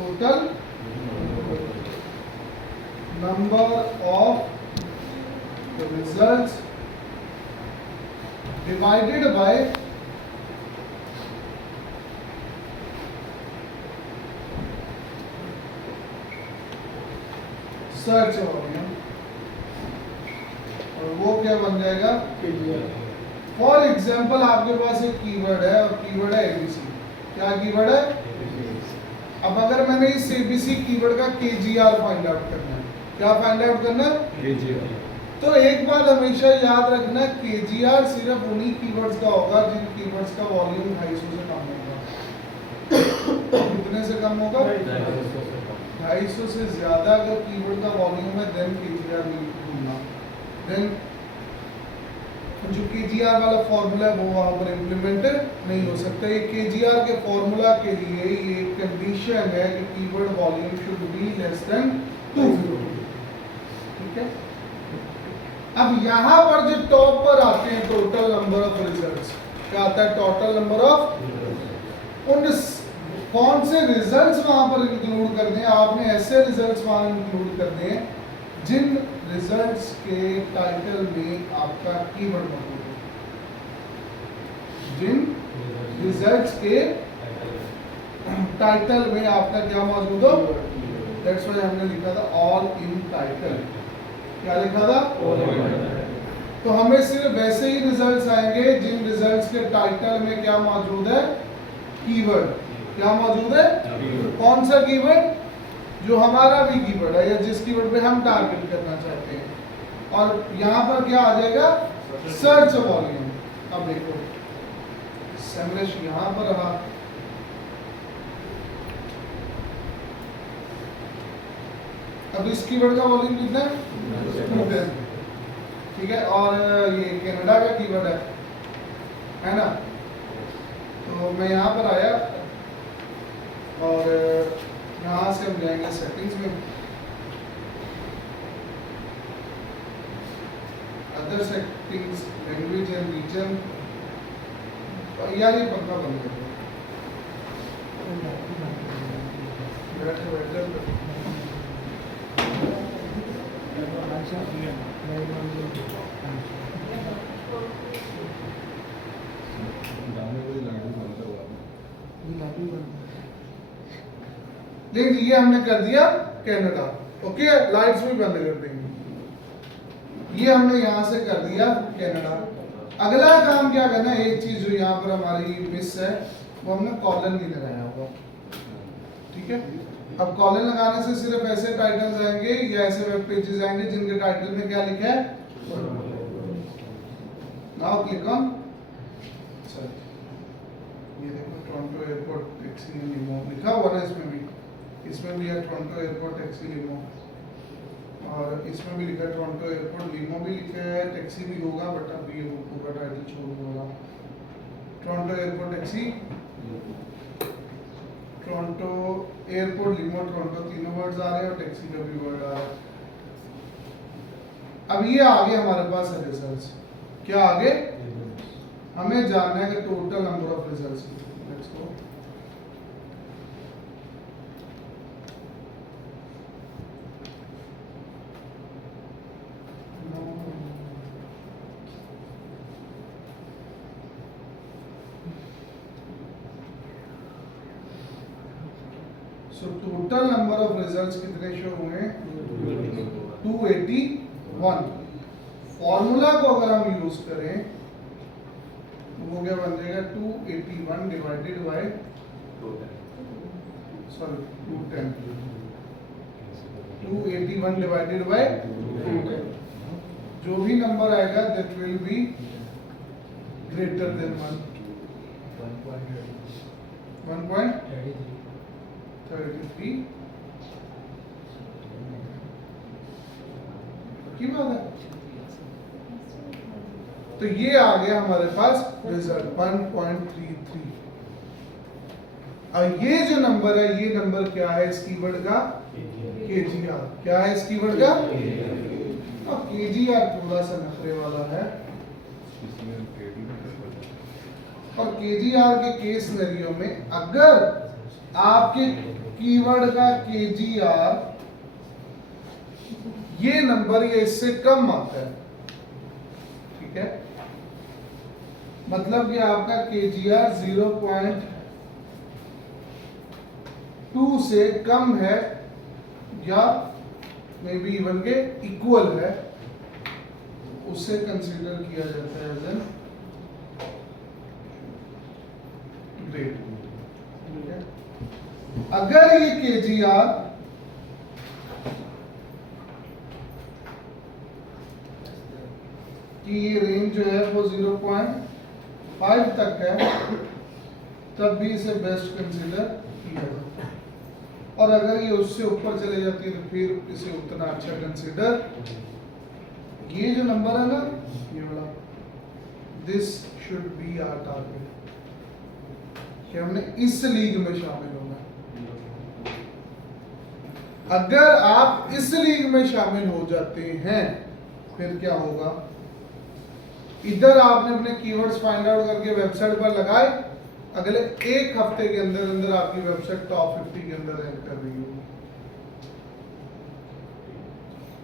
Total number of results divided by search volume, और वो क्या बन जाएगा फॉर एग्जाम्पल आपके पास एक कीवर्ड है और कीवर्ड है एबीसी। क्या कीवर्ड है? अब अगर मैंने इस एबीसी कीवर्ड का केजीआर फाइंड आउट करना है, क्या फाइंड आउट करना है? केजीआर। तो एक बात हमेशा याद रखना, केजीआर सिर्फ उन्हीं कीवर्ड्स का होगा जिन कीवर्ड्स का वॉल्यूम 250 से कम होगा। कितने से कम होगा? 250 से ज्यादा अगर कीवर्ड का वॉल्यूम है देन केजीआर नहीं ढूंढना। देन जो केजीआर वाला फॉर्मूला है वो वहां पर इम्प्लीमेंट नहीं हो सकता। ये केजीआर के फॉर्मूला के लिए ये कंडीशन है कि keyword volume should be less than 250। ठीक है। अब यहाँ पर जो टॉप पर आते हैं टोटल नंबर ऑफ रिजल्ट्स, क्या आता है? टोटल नंबर ऑफ उन कौन से रिजल्ट्स वहां पर इंक्लूड कर दें आपने? ऐसे रिजल्ट्स वहां इंक्लूड कर दें जिन रिजल्ट्स के टाइटल में आपका कीवर्ड मौजूद हो। जिन रिजल्ट्स के टाइटल में आपका क्या मौजूद हो? दैट्स व्हाई हमने लिखा था ऑल इन टाइटल। क्या लिखा था? All in title. तो हमें सिर्फ वैसे ही रिजल्ट्स आएंगे जिन रिजल्ट्स के टाइटल में क्या मौजूद है? कीवर्ड। क्या मौजूद है? कौन सा कीवर्ड? जो हमारा भी कीवर्ड है या जिस कीवर्ड पे हम टारगेट करना चाहते हैं। और यहाँ पर क्या आ जाएगा? Search volume. अब देखो समरेश यहाँ पर रहा, अब इस कीवर्ड का वॉल्यूम कितना है? ठीक है। और ये कनाडा का कीवर्ड है ना? तो मैं यहाँ पर आया और यहाँ से हम जाएंगे सेटिंग्स में, other settings, language and region. यार ये पंखा बंद कर दो। लेकिन ये हमने कर दिया कनाडा। ओके, लाइट्स भी बंद कर देंगे। ये हमने यहाँ से कर दिया कनाडा। अगला काम क्या करना है? एक चीज जो यहाँ पर हमारी मिस है वो हमने कॉलन नहीं लगाया होगा। ठीक है। अब कॉलन लगाने से सिर्फ ऐसे टाइटल्स आएंगे या ऐसे वेब पेजेस आएंगे जिनके टाइटल में क्या लिखा है? Now click on search. ये देखो टोरंटो एयरपोर्ट टैक्सी लिमो लिखा हुआ है। इसमें भी है टोरंटो एयरपोर्ट टैक्सी लिमो, और इसमें भी लिखा है टोरंटो एयरपोर्ट लिमो भी लिखा है, टैक्सी भी होगा बट अभी वो पूरा टाइटल छोड़ होगा। Toronto airport taxi, Toronto airport limo, Toronto तीनों वर्ड्स आ रहे हैं और टैक्सी का भी वर्ड आ रहा है। अब ये आगे हमारे पास है रिजल्ट्स। क्या आगे? हमें जानना है कि total number of results. Let's go. So total number of results कितने शो हुए? 281। फॉर्मूला को अगर हम यूज करें तो वो क्या बन जाएगा? 281 डिवाइडेड बाय 210। 281 divided by 210। जो भी नंबर आएगा that will be greater than 1.33 की बात है। तो ये आ गया हमारे पास रिजल्ट 1.33। अब ये जो नंबर है ये नंबर क्या है इस कीवर्ड का? केजीआर। क्या है इस कीवर्ड का? अब केजीआर थोड़ा सा नखरे वाला है और केजीआर के केस सिनेरियो में अगर आपके कीवर्ड का KGR ये नंबर या इससे कम आता है, ठीक है, मतलब कि आपका KGR 0.2 से कम है या मे बी इवन के इक्वल है, उसे कंसीडर किया जाता है एज एन ग्रेड। अगर ये KGR कि ये रेंज जो है वो 0.5 तक है, तब भी इसे बेस्ट कंसीडर किया जाता है, और अगर ये उससे ऊपर चले जाती है तो फिर इसे उतना अच्छा कंसीडर। ये जो नंबर है ना, ये वाला, this should be our target, कि हमने इस लीग में शामिल होना है। अगर आप इस लीग में शामिल हो जाते हैं, फिर क्या होगा, इधर आपने अपने कीवर्ड्स फाइंड आउट करके वेबसाइट पर लगाए, अगले एक हफ्ते के अंदर अंदर आपकी वेबसाइट टॉप 50 के अंदर रैंक कर रही होगी।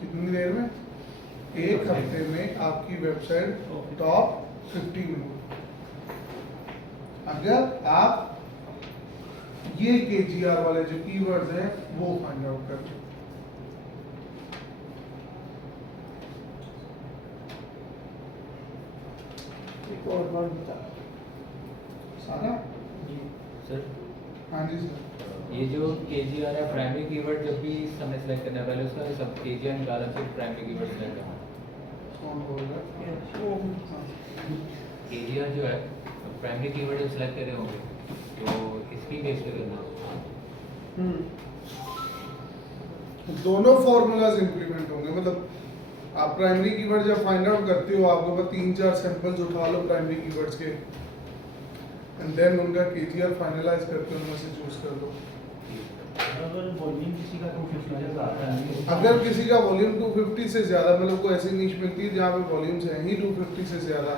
कितनी देर में? एक हफ्ते में आपकी वेबसाइट टॉप 50 में होगी, अगर आप ये KGR वाले जो कीवर्ड्स हैं वो फाइंड आउट करते हैं। एक और बार बता सारा जी सर, हाँ जी सर, ये जो KGR है प्राइमरी कीवर्ड जब भी हमें सेलेक्ट करना है, पहले उसका सब KGR निकाला फिर प्राइमरी कीवर्ड सेलेक्ट करना। कौन बोल रहा है? KGR जो है प्राइमरी कीवर्ड जब सेलेक्ट करे होंगे तो इसकी बेस पे करना। दोनों फॉर्मूलाज इंप्लीमेंट होंगे, मतलब आप प्राइमरी कीवर्ड जब फाइंड आउट करते हो, आपके पास 3-4 सैंपल्स उठा लो प्राइमरी कीवर्ड्स के, एंड देन उनका KGR फाइनलाइज करके उनमें से चूज कर लो। अगर वॉल्यूम किसी का 250 से ज़्यादा है, अगर किसी का वॉल्यूम 250 से ज्यादा, मतलब कोई ऐसी नीश मिलती है जहाँ पे वॉल्यूम्स हैं ही 250 से ज्यादा,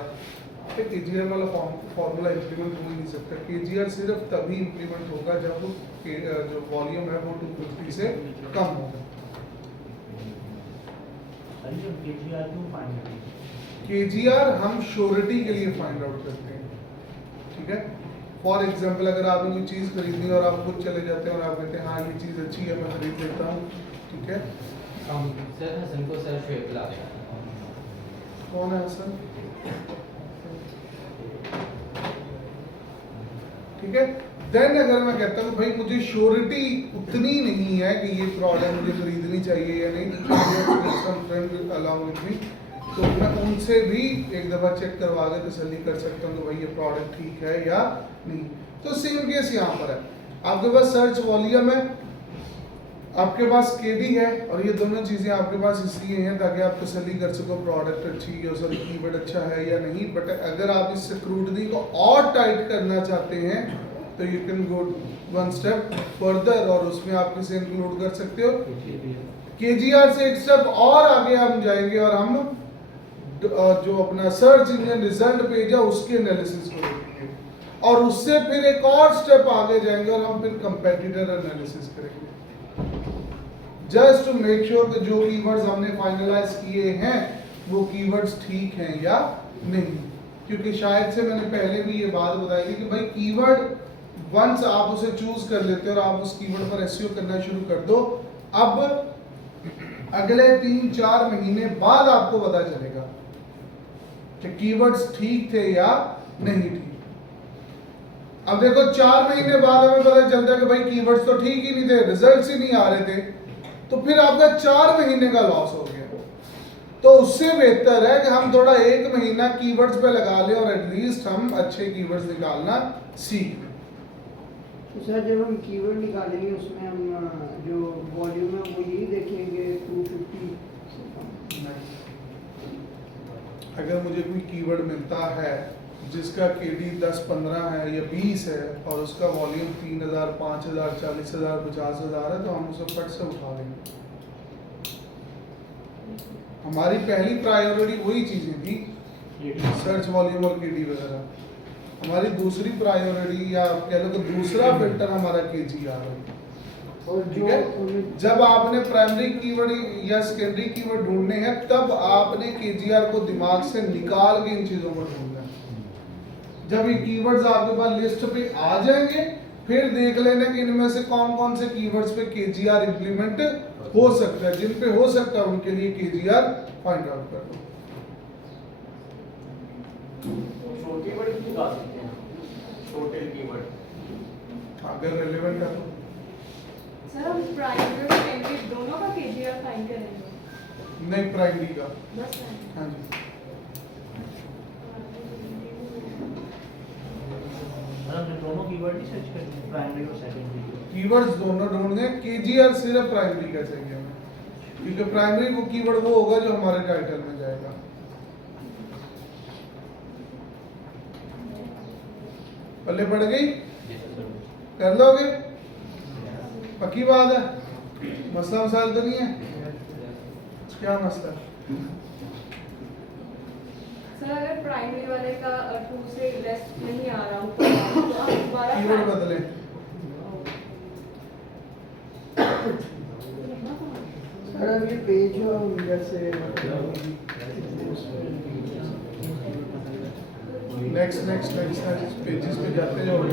तो KGR वाला फॉर्मूला इंप्लीमेंट हो ही नहीं सकता। KGR सिर्फ तभी इंप्लीमेंट होगा जब वो जो वॉल्यूम है वो 250 से कम होगा। KGR क्यों फाइंड करें? KGR हम श्योरिटी के लिए फाइंड आउट करते हैं, ठीक है। फॉर एग्जाम्पल अगर आपने कोई चीज़ खरीदनी है और आप खुद चले जाते हैं और आप कहते हैं हाँ ये चीज़ अच्छी है, मैं खरीद लेता हूँ, ठीक है। सर हसन को सर शुएब ला कौन है हसन? ठीक है। देन अगर मैं कहता हूँ भाई मुझे श्योरिटी उतनी नहीं है कि ये प्रोडक्ट मुझे खरीदनी चाहिए या नहीं, तो मैं उनसे भी एक दफ़ा चेक करवा के तसल्ली कर सकता हूँ कि भाई ये प्रोडक्ट ठीक है या नहीं। तो सेम केस यहाँ पर है, आपके पास सर्च वॉल्यूम है, आपके पास KD है, और ये दोनों चीज़ें आपके पास इसलिए हैं ताकि आप तसल्ली कर सको प्रोडक्ट अच्छी है, सॉरी कीवर्ड अच्छा है या नहीं। बट अगर आप इस स्क्रूटनी को और टाइट करना चाहते हैं तो you can go one step further, और उसमें आप इसे इंक्लूड कर सकते हो। KGR से एक स्टेप और आगे हम जाएंगे और हम जो अपना सर्च इंजन रिजल्ट पेज है उसके एनालिसिस को देखेंगे, और उससे फिर एक और स्टेप आगे जाएंगे और हम फिर कंपेटिटर एनालिसिस करेंगे, जस्ट टू मेक श्योर कि जो कीवर्ड्स हमने फाइनलाइज किए हैं वो कीवर्ड्स ठीक हैं या नहीं। क्योंकि शायद से मैंने पहले भी ये बात बताई थी कि भाई कीवर्ड वंस आप उसे चूज कर लेते हो और आप उस कीवर्ड पर SEO करना शुरू कर दो, अब अगले 3-4 महीने बाद आपको पता चलेगा कि कीवर्ड्स ठीक थे या नहीं ठीक। अब देखो 4 महीने बाद हमें पता चलता है कि भाई कीवर्ड्स तो ठीक ही नहीं थे, रिजल्ट्स ही नहीं आ रहे थे, तो फिर आपका 4 महीने का लॉस हो गया। तो उससे बेहतर है कि हम थोड़ा 1 महीना कीवर्ड्स पे लगा लें और एटलीस्ट हम अच्छे कीवर्ड्स निकालना सीख लें। तो सर जब हम कीवर्ड निकालेंगे उसमें हम जो वॉल्यूम है वो यही देखेंगे 250 से कम। अगर मुझे कोई कीवर्ड मिलता है जिसका KD 10-15 है या 20 है और उसका वॉल्यूम 3000, 5000, 40000, 50000 है, तो हम उसे फट से उठा लेंगे। हमारी पहली प्रायोरिटी वही चीजें थी, सर्च वॉल्यूम और KD वगैरह। हमारी दूसरी प्रायोरिटी या आप कह लो कि दूसरा फिल्टर हमारा KGR है। और ठीक जो है, जब आपने प्राइमरी कीवर्ड या सेकेंडरी कीवर्ड ढूंढने हैं तब आपने KGR को दिमाग से निकाल के इन चीजों को ढूंढना है। जब ये कीवर्ड्स आपके पास लिस्ट पे आ जाएंगे फिर देख लेना कि इनमें से कौन कौन से कीवर्ड्स पे KGR इंप्लीमेंट हो सकता है। जिन पे हो सकता है उनके लिए KGR फाइंड आउट कर लो। शॉर्ट कीवर्ड भी निकाल सकते हैं, शॉर्ट टेल कीवर्ड। अगर रेलेवेंट है तो सर हम प्राइमरी और सेकेंडरी दोनों का केजीआर फाइंड करेंगे। नहीं, प्राइमरी का। बस है। हाँ जी, हमने दोनों कीवर्ड ही सर्च करने हैं, प्राइमरी और सेकेंडरी। कीवर्ड्स दोनों ढूंढने, KGR सिर्फ प्राइमरी का चाहिए हमें, क्योंकि प्राइमरी वो कीवर्ड वो होगा जो हमारे टाइटल में जाएगा। पल्ले पड़ गई? कर लोगे? पक्की बात है? मसला मसाल तो नहीं है? क्या मसला? सर अगर प्राइमरी वाले का 2 से लेस नहीं आ रहा हूँ तो आप दोबारा कीवर्ड बदले। सर अब ये पेज जैसे नेक्स्ट नेक्स्ट नेक्स्ट पेजेस पे जाते जाओ। ये